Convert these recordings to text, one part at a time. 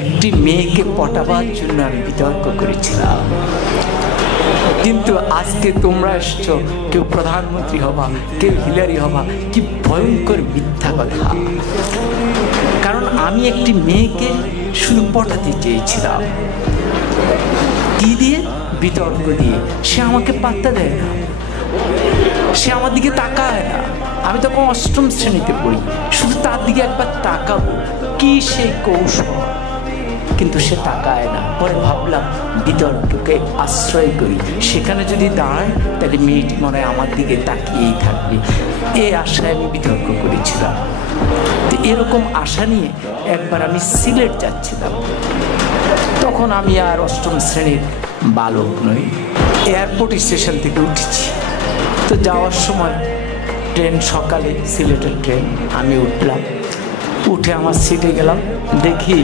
একটি মেয়েকে পটাবার জন্য আমি বিতর্ক করেছিলাম। কিন্তু আজকে তোমরা এসছো, কেউ প্রধানমন্ত্রী হবা, কেউ হিলারি হবা। কি ভয়ঙ্কর মিথ্যা কথা! কারণ আমি একটি মেয়েকে শুধু পটাতে চেয়েছিলাম। কি দিয়ে? বিতর্ক দিয়ে। সে আমাকে পাত্তা দেয় না, সে আমার দিকে তাকায় না। আমি তখন অষ্টম শ্রেণীতে পড়ি, শুধু তার দিকে একবার তাকাবো, কি সেই কৌশল, কিন্তু সে তাকায় না। পরে ভাবলাম বিতর্ককে আশ্রয় করি, সেখানে যদি দাঁড়ায় তাহলে মেয়েটি মনে হয় আমার দিকে তাকিয়েই থাকবে। এই আশায় আমি বিতর্ক করেছিলাম। তো এরকম আশা নিয়ে একবার আমি সিলেট যাচ্ছিলাম। তখন আমি আর অষ্টম শ্রেণীর বালক নই, এয়ারপোর্ট স্টেশন থেকে উঠেছি। তো যাওয়ার সময় ট্রেন, সকালে সিলেটের ট্রেন, আমি উঠলাম। উঠে আমার সিটে গেলাম, দেখি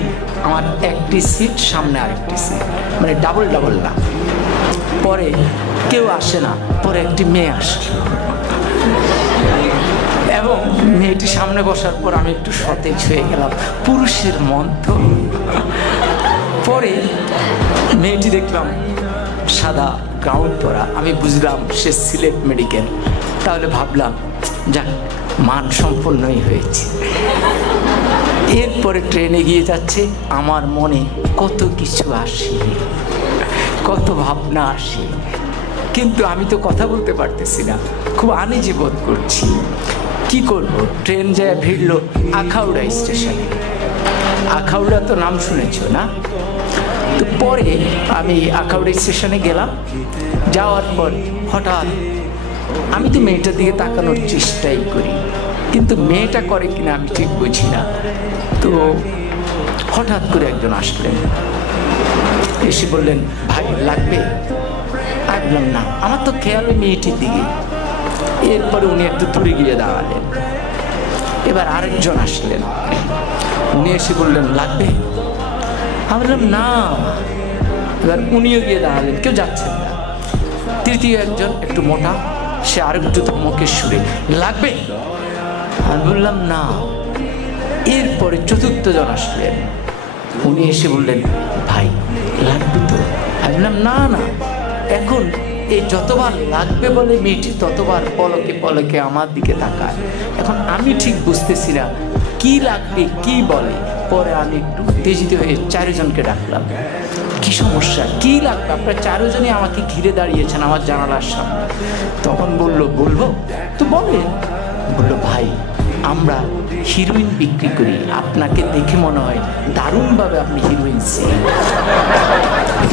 আমার একটি সিট, সামনে আরেকটি সিট, মানে ডাবল ডাবল না। পরে কেউ আসে না, পরে একটি মেয়ে আসলো এবং মেয়েটি সামনে বসার পর আমি একটু সতেজ হয়ে গেলাম। পুরুষের মন তো। পরে মেয়েটি দেখলাম সাদা গাউন পরা, আমি বুঝলাম সে সিলেট মেডিকেল। তাহলে ভাবলাম যাক, মান সম্পন্নই হয়েছে। এরপরে ট্রেন এগিয়ে যাচ্ছে, আমার মনে কত কিছু আসে, কত ভাবনা আসে, কিন্তু আমি তো কথা বলতে পারতেছি না, খুব আনইজি বোধ করছি। কি করব? ট্রেন যায় ভিড়ল আখাউড়া স্টেশনে। আখাউড়া তো নাম শুনেছ না? তো পরে আমি আখাউড়া স্টেশনে গেলাম। যাওয়ার পর হঠাৎ আমি তো মেয়েটার দিকে তাকানোর চেষ্টাই করি, কিন্তু মেয়েটা করে কিনা আমি ঠিক বুঝি না। তো হঠাৎ করে একজন আসলেন, এসে বললেন, ভাই লাগবে? আমি বললাম না, আমার তো খেয়াল ওই মেয়েটির দিকে। এরপরে উনি একটু দূরে গিয়ে দাঁড়ালেন। এবার আরেকজন আসলেন, উনি এসে বললেন লাগবে? আমি বললাম না। এবার উনিও গিয়ে দাঁড়ালেন, কেউ যাচ্ছেন না। তৃতীয় একজন একটু মোটা, সে আরেকটু ধমকের সুরে, লাগবে? আমি বললাম না। এরপরে চতুর্থ জন আসলেন, উনি এসে বললেন, ভাই লাগবে তো? আমি বললাম না না। এখন এই যতবার লাগবে বলে মেয়েটি ততবার পলকে পলকে আমার দিকে তাকায়। এখন আমি ঠিক বুঝতেছি না কি লাগবে, কি বলে। পরে আমি একটু উত্তেজিত হয়ে চারজনকে ডাকলাম, কি সমস্যা, কি লাগবে? আপনারা চারজনই আমাকে ঘিরে দাঁড়িয়েছেন আমার জানালার সামনে। তখন বললো, বলবো তো বলেন। বললো, ভাই আমরা হিরোইন বিক্রি করি, আপনাকে দেখে মনে হয় দারুণভাবে আপনি হিরোইন ছিলেন।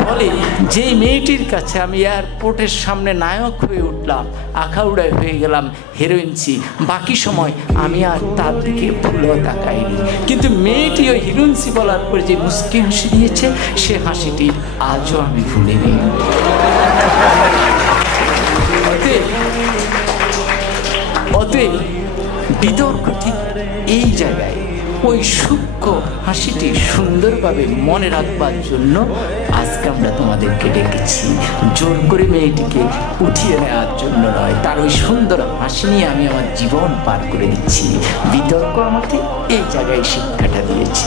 ফলে যে মেয়েটির কাছে আমি এয়ারপোর্টের সামনে নায়ক হয়ে উঠলাম, আখাউড়ায় হয়ে গেলাম হিরোইনসি, বাকি সময় আমি আর তার দিকে ভুলেও তাকাইনি। কিন্তু মেয়েটি ওই হিরোইনসি বলার পর যে মুচকি হাসি দিয়েছে, সে হাসিটি আজও আমি ভুলিনি। অতএব বিতর্ক ঠিক এই জায়গায়, ওই সূক্ষ্ম হাসিটি সুন্দরভাবে মনে রাখবার জন্য আজকে আমরা তোমাদেরকে ডেকেছি। জোর করে মেয়েটিকে উঠিয়ে নেওয়ার জন্য নয়, তার ওই সুন্দর হাসি নিয়ে আমি আমার জীবন পার করে দিচ্ছি। বিতর্ক আমাকে এই জায়গায় শিক্ষাটা দিয়েছে।